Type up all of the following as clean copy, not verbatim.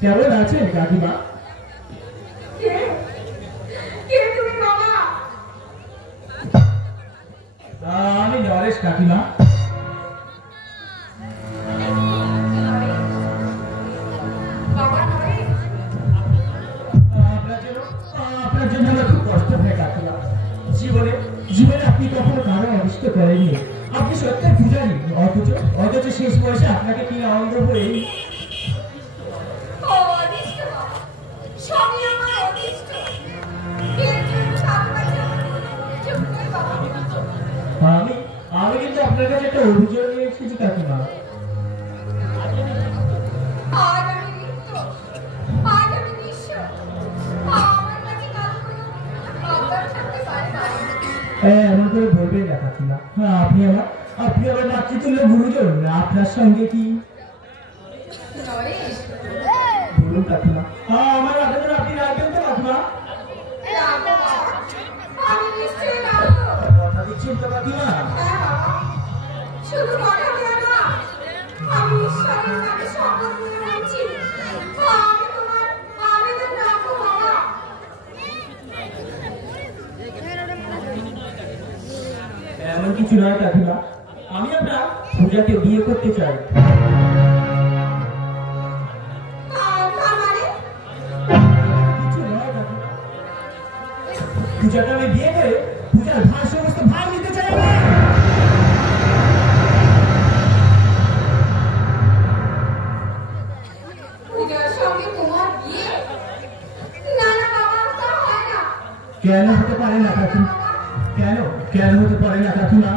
কেমন আছেন কাকিমা? আমি নরেশ কাকিমা। আপনার জন্য খুব কষ্ট হয় কাকিমা। জীবনে আপনি কখনো কারো অনিষ্ট করেননি। আপনি সত্যি পূজারী, অথচ শেষ বয়সে আপনাকে কি অন্ধ হয়ে আমি কিন্তু আপনার কাছে একটা অভিযোগ নিয়ে এসেছি কাকিমা। এমন করে বলবেন না কাকিমা। আপনি আমার মাতৃতুল্য গুরুজন। আপনার সঙ্গে কি বলুন কাকিমা? আমার আবেদন আপনি রাখবেন তো কাকিমা? কথা দিচ্ছেন তো কাকিমা? শুধু কথা বলে না, আমি ঈশ্বরের নামে শপথ নিয়ে বলছি, আমি তোমার আবেদন রাখবো বাবা। এমন কিছু নয় কাকিমা, আমি আপনার পূজাকে বিয়ে করতে চাই। পূজাকে আমি বিয়ে করে পূজার ভার সমস্ত ভাগ নিতে চাই। কেন হতে পারে না কাকিমা? কেন হতে পারে না কাকিমা?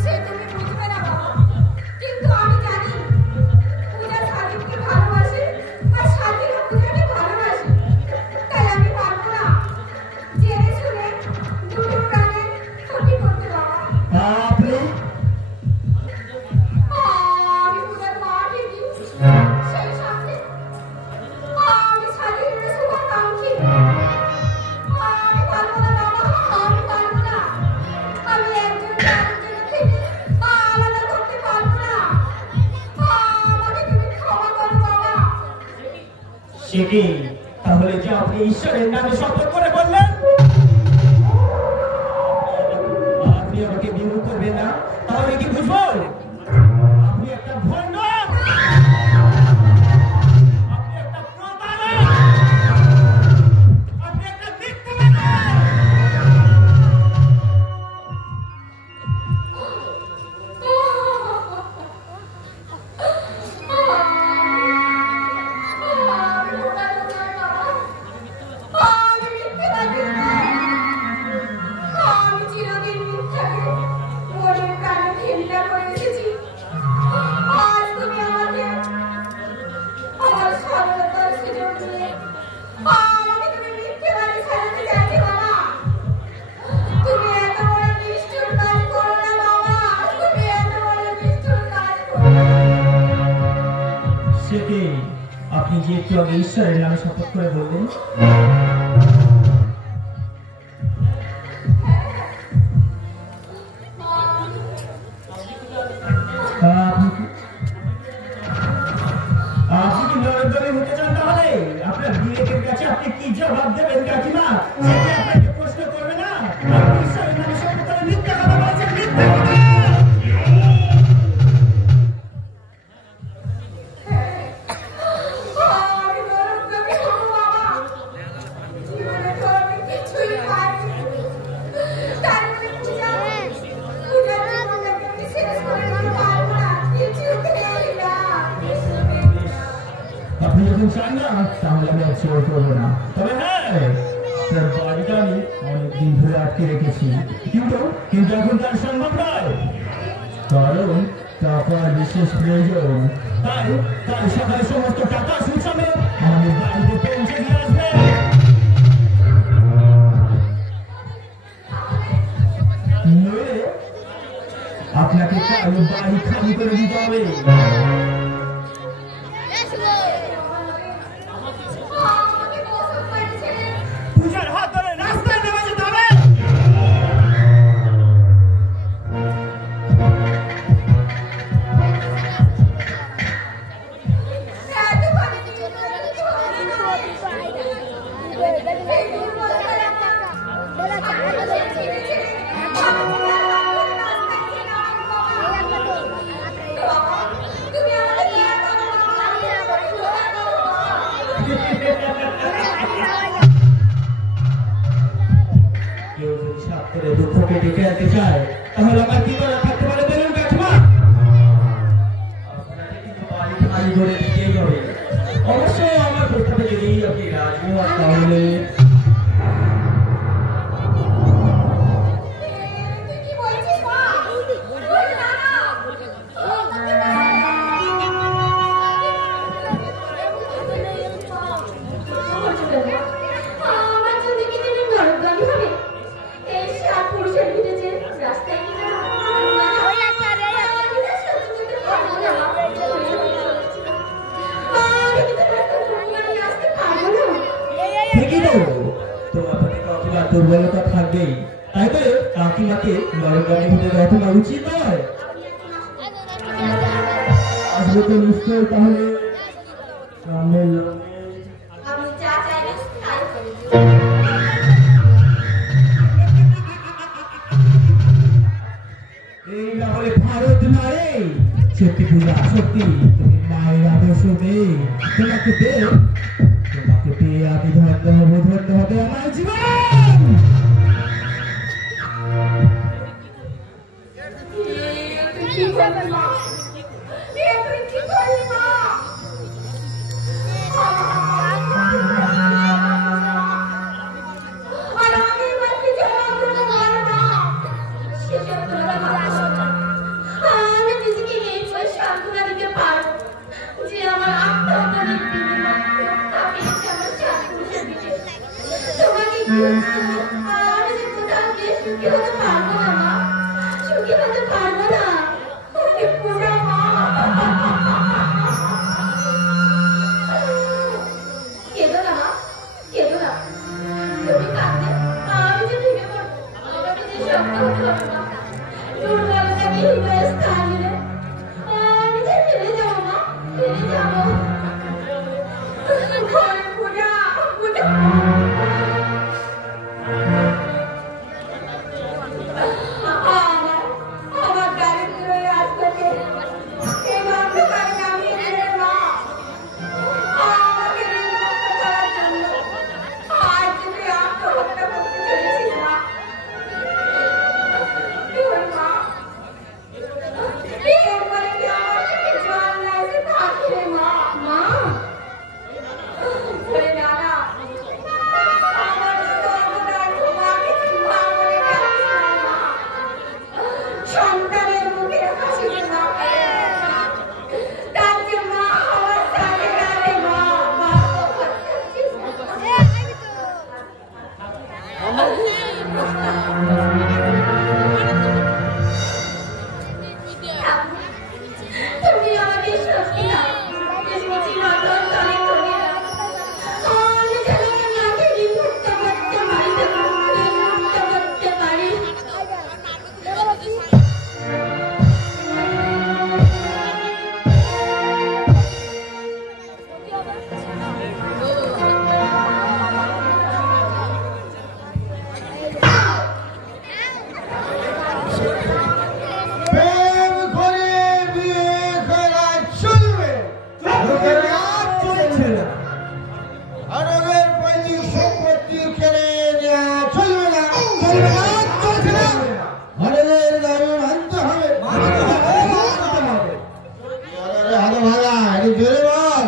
সে তুমি বুঝবে না বাবা, কিন্তু আমি জানি পূজা সাদিককে ভালোবাসে আর সাদিকও পূজাকে ভালোবাসে। তাই আমি পারবো না জেনে শুনে দুটো প্রাণের ক্ষতি করতে বাবা। আপনি আমি পূজার মা ঠিকই, সেই সাথে আমি সাদিকের শুভাকাঙ্ক্ষী। আমি পারবো না বাবা, আমি পারবো না। আমি একজন আরেকজনের থেকে আলাদা করতে পারবো না। আমাকে তুমি ক্ষমা করো বাবা। সে কি? তাহলে যে আপনি ঈশ্বরের নামে শপথ করে বললেন আপনি আমাকে বিয়ে করবেন না, তাহলে কি বুঝবো আপনি একটা ভণ্ড, আপনি একটা প্রতারক, আপনি একটা মিথ্যাবাদী। আমি চিরদিন মিথ্যাকে মনের প্রাণে ঘৃণা করে এসেছি। আজ তুমি আমাকে আমার সরলতার সুযোগ দিয়ে আমাকে তুমি মিথ্যেবাদী সাজাতে চাইছো বাবা। তুমি এত বড় নিষ্ঠুর কাজ করো না বাবা, তুমি এত বড় নিষ্ঠুর কাজ করো না। সে কি? আপনি যে একটু আগে ঈশ্বরের নামে শপথ করে বললেন আপনি কি নরেন্দ্রী হতে চান? তাহলে আপনার বিবেকের কাছে আপনি কি জবাব দেবেন কাকিমা? সে কি আপনাকে প্রশ্ন করবে না? আপনি ঈশ্বরের নামে শপথ করে মিথ্যা কথা বলছেন, মিথ্যা কথা। আমি নরকগামী হবো বাবা। জীবনে তো আমি কিছুই পাইনি। তার মানে পূজার জীবনটাকে আমি শেষ করে দিতে পারবো না, কিছুতেই না। আপনি যখন চান না তাহলে আমি আর জোর করবো না। তবে হ্যাঁ, তার বাড়িটা আমি অনেকদিন ধরে আটকে রেখেছি, কিন্তু এখন তার সম্ভব নয়, কারণ টাকার বিশেষ প্রয়োজন। তাই কাল সকালে সমস্ত টাকা সুসমে আমাদের বাড়িতে পৌঁছে দিয়ে আসবে। নইলে আপনাকে কাল বাড়ি খালি করে দিতে হবে। পূজার হাত ধরে রাস্তায় নেমে যেতে হবে। এত কেউ যদি স্বার্থের দুঃখকে ডেকে আনতে চায় তাহলে আমার কি করে থাকতে পারে বলুন কাকিমা? আপনাকে কিন্তু বাড়ি খালি করে দিতেই হবে। অবশ্যই আমার প্রস্তাবে যদি আপনি রাজি হন তাহলে কি বলছিস মা? বল না না। আমার যদি কি তুমি মরদগামী হবে? এই সাত পুরুষের ভিড়ে যে রাস্তায় কি না? তোমার দুর্বলতা থাকবেই, তাই তো কাকিমাকে নরকারি হতে দেওয়া তোমার উচিত নয়। আসবে তো নিশ্চয়, তাহলে সামনের লোকে আমি যা চাইবে তাই করব। এই না হলে ভারত মারে। সত্যি পূজা, সত্যি তুমি মায়ের আদর্শ মেয়ে। তোমাকে পেয়ে আমি ধরতে হবে আমার জীবন। কি করবে মা? তুই কি করবি মা? আর আমি মাকে জবাব দেবো না। সেসব তোরা ভাবছো না। আমি নিজেকে এই বলে সান্ত্বনা দিতে পারবো যে আমার আত্মহত্যার বিনিময়ে আমি আমার সান্ত্বনা দিতে। তোমাকে কি আমি যে কোথাও গিয়ে সুখী হতে পারবো না মা। সুখী হতে পারবো না। ওকে পুরা মা। কেঁদো না মা, কেঁদো না। তুমি কাঁদলে আমি যে ভেঙে পড়বো। আমাকে যে শক্ত হতে হবে মা। দুর্বলতাকে হৃদয়ে স্থান দিলে আমি যে ফেলে যাবো মা, ফেলে যাবো। ঘরে পূজা, পূজা। আমার দারিদ্র রাস্তাকে এই অন্ধকারে নামিয়ে দিলে মা। আমাকে নির্মুক্ত করার জন্য আজ তুই আত্মহত্যা করতে চলেছিস মা। মা এরপরে কি আমার কাছে জল না এসে থাকবে মা? মা বলে দাদা আমার সর্বদাই তোমাকে মা বলে ডাকছি না মা। সন্তানের মুখে হাসি না তার যে মা আমার সাথে গেলে মা। মা তুমি আমাকে সত্যি দাও। বেশি নতুন করে করে আমি যেন মাকে বিমুক্ত করতে পারি, বিমুক্ত করতে পারি। প্রেম করে বিয়ে করা চলবে, চলছে না। আরবের পৈতৃক সম্পত্তি কেড়ে নেওয়া চলবে না, চলবে না, চলছে না। আরবের দাবি মানতে হবে, মানতে হবে। আরে হাত ভাঙা, একটু জোরে বল।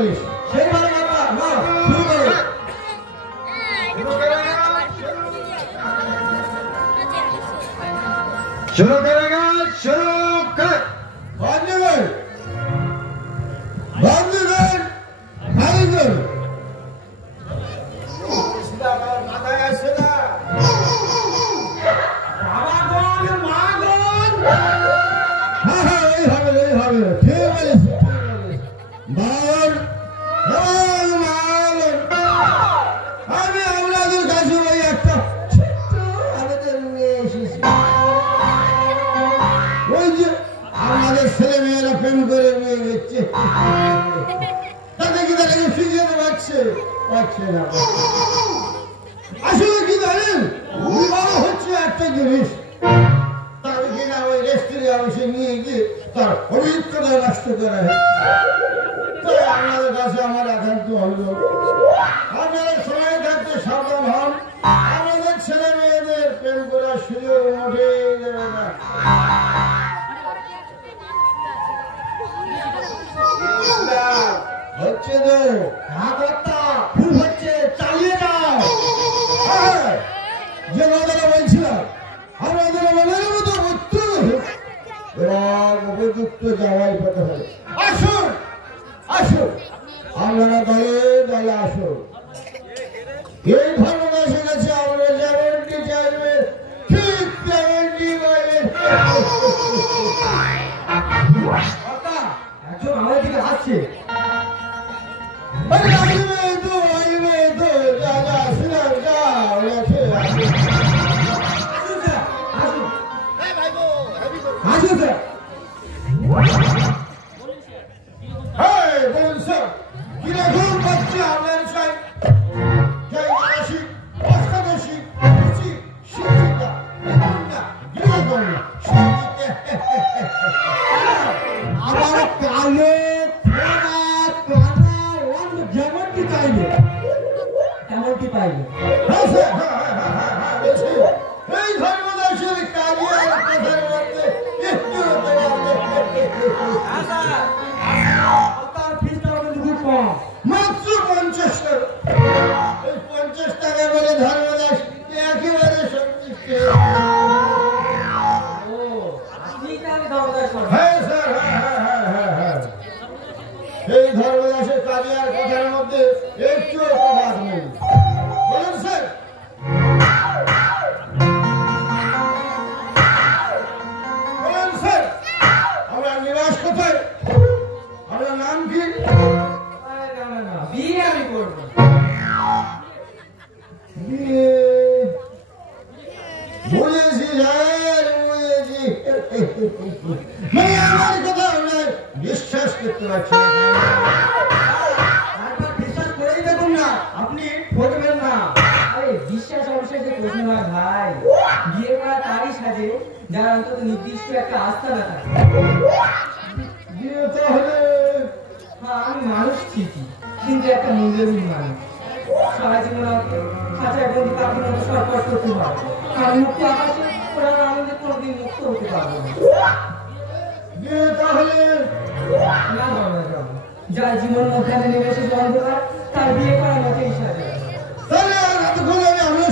বলিস সেই ভালো কথা না শুরু করো शुरू करेगा शुरू कर बंदूक बंदूक सीधा माथा है सीधा बाबा कौन मां कौन हां हां वही हवे ठीक है मार मार আমি আপনাদের কাছে ওই একটা আমাদের নিয়ে এসেছি ওই যে আমাদের ছেলে মেয়েরা প্রেম করে নিয়ে যাচ্ছে তাদের কি তাদেরকে শিখিয়ে পাচ্ছে না আসলে কি জানেন বিবাহ হচ্ছে একটা জিনিস তার কিনা ওই রেস্টুরে অবশ্যই নিয়ে গিয়ে তার পবিত্রতা নষ্ট করা হয় তাই আপনাদের কাছে আমার একান্ত অনুরোধ আপনারা সময় থাকতে সাবধান হন আমাদের ছেলে মেয়েদের প্রেম করার সুযোগ মোটেই দেবে না হচ্ছে তো কথা খুব হচ্ছে চালিয়ে যাও যে কথাটা বলছিলাম আমাদের মনের মতো উত্তর এবার উপযুক্ত যাওয়াই পথে হবে আসুন আসুন আপনারা দলে দলে আসুন এই ধর্মদাসের কাছে আমরা যেমনটি চাইবে ঠিক তেমনটি পাইবেন একজন আমার দিকে আসছে মাত্র 50 টাকা বলে ধর্মদাস একেবারে সন্তুষ্ট এই ধর্মদাসের কাজে আর কথার মধ্যে একটু প্রভাব নেই বলুন স্যার বলুন স্যার আমরা নিবাস কোথায় আপনার নাম কি বিয়ে আমি করবো বিয়ে বুঝেছি স্যার বুঝেছি আমার কথা আপনার বিশ্বাস করতে পারছি বিশ্বাস করেই দেখুন না আপনি ঠকবেন না আরে বিশ্বাস অবিশ্বাসের প্রশ্ন নয় ভাই বিয়ে করা তারই সাজে যার অন্তত নির্দিষ্ট একটা আস্থা না থাকে বিয়ে তাহলে হ্যাঁ আমি মানুষ ঠিকই কিন্তু একটা মূল্যহীন মানুষ সারা জীবন আমাকে খাঁচায় বন্দি পাখির মতো সরকার করতে হয় আর মুক্ত আকাশে ওরা আমাদের কোনোদিন মুক্ত হতে পারবে না বিয়ে তাহলে না বাবা যার জীবন মধ্যে নেমে এসেছে অন্ধকার তার বিয়ে করার মতোই সাজে তাহলে আর এতক্ষণ আমি আমরা